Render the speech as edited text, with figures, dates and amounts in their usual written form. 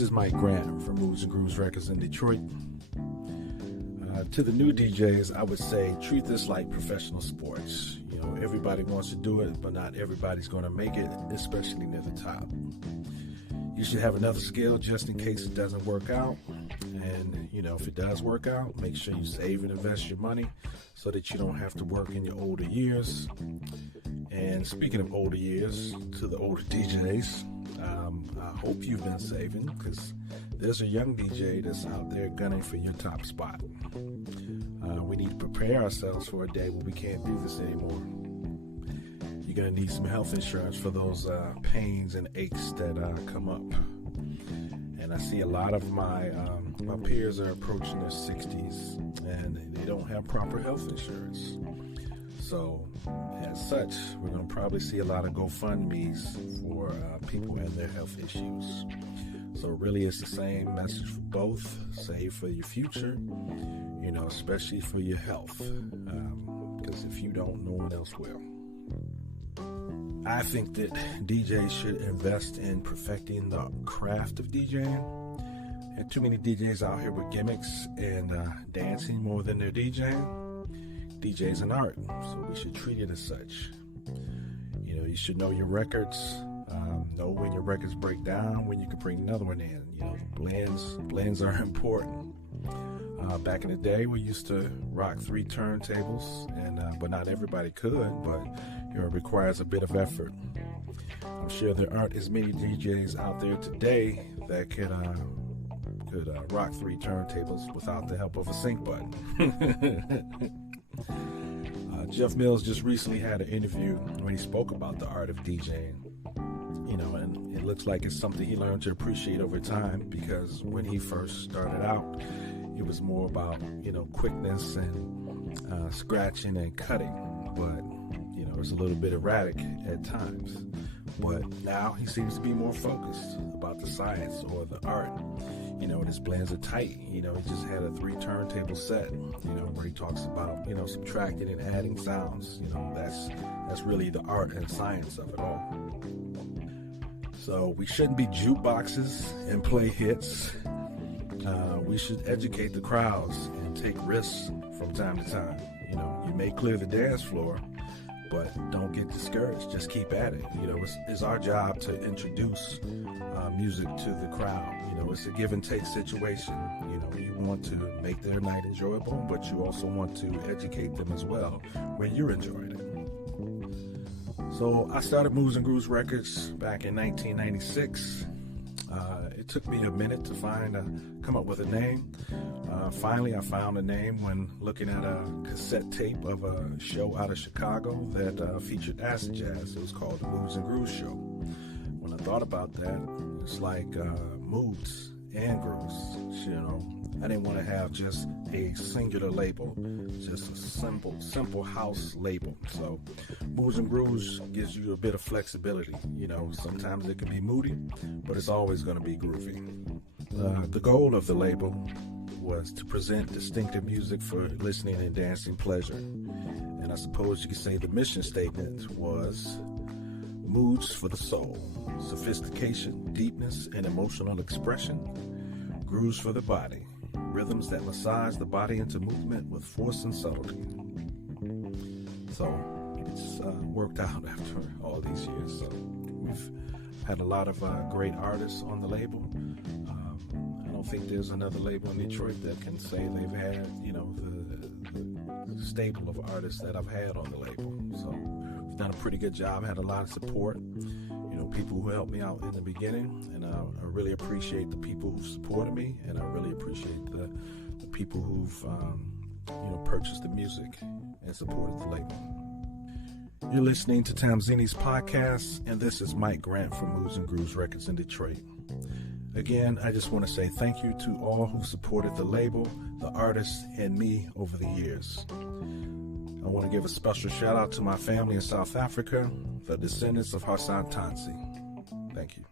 This is Mike Grant from Moves and Grooves Records in Detroit. To the new DJs, I would say treat this like professional sports. You know, everybody wants to do it, but not everybody's going to make it, especially near the top. You should have another skill just in case it doesn't work out. And, you know, if it does work out, make sure you save and invest your money so that you don't have to work in your older years. And speaking of older years, to the older DJs, I hope you've been saving, because there's a young DJ that's out there gunning for your top spot. We need to prepare ourselves for a day where we can't do this anymore. You're going to need some health insurance for those pains and aches that come up. And I see a lot of my peers are approaching their 60s and they don't have proper health insurance. So as such, we're going to probably see a lot of GoFundMes for people and their health issues. So really it's the same message for both. Save for your future, you know, especially for your health. Because if you don't, no one else will. I think that DJs should invest in perfecting the craft of DJing. There are too many DJs out here with gimmicks and dancing more than they're DJing. DJ's an art, so we should treat it as such. You know, you should know your records, know when your records break down, when you can bring another one in. You know, blends are important. Back in the day, we used to rock 3 turntables, and but not everybody could, but you know, it requires a bit of effort. I'm sure there aren't as many DJs out there today that could rock 3 turntables without the help of a sync button. Jeff Mills just recently had an interview when he spoke about the art of DJing. You know, and it looks like it's something he learned to appreciate over time, because when he first started out, it was more about, you know, quickness and scratching and cutting. But, you know, it's a little bit erratic at times. But now he seems to be more focused about the science or the art. You know, and his blends are tight. You know, he just had a 3 turntable set, you know, where he talks about, you know, subtracting and adding sounds. You know, that's really the art and science of it all. So we shouldn't be jukeboxes and play hits. We should educate the crowds and take risks from time to time. You know, you may clear the dance floor, but don't get discouraged. Just keep at it. You know, it's our job to introduce music to the crowd. You know, it's a give and take situation. You know, you want to make their night enjoyable, but you also want to educate them as well when you're enjoying it. So I started Moves and Grooves Records back in 1996. It took me a minute to come up with a name. Finally, I found a name when looking at a cassette tape of a show out of Chicago that featured acid jazz. It was called the Moves and Grooves Show. When I thought about that, it's like moods and grooves. You know, I didn't want to have just a singular label, just a simple house label. So Moves and Grooves gives you a bit of flexibility. You know, sometimes it can be moody, but it's always going to be groovy. The goal of the label was to present distinctive music for listening and dancing pleasure. And I suppose you could say the mission statement was moods for the soul, sophistication, deepness, and emotional expression, grooves for the body, rhythms that massage the body into movement with force and subtlety. So it's worked out after all these years. So we've had a lot of great artists on the label. I don't think there's another label in Detroit that can say they've had, you know, the stable of artists that I've had on the label. So we've done a pretty good job. Had a lot of support. You know, people who helped me out in the beginning, and I really appreciate the people who supported me, and I really appreciate the people who've you know, purchased the music and supported the label. You're listening to Tamzini's podcast, and this is Mike Grant from Moves and Grooves Records in Detroit. Again, I just want to say thank you to all who supported the label, the artists, and me over the years. I want to give a special shout out to my family in South Africa, the descendants of Hassan Tansi. Thank you.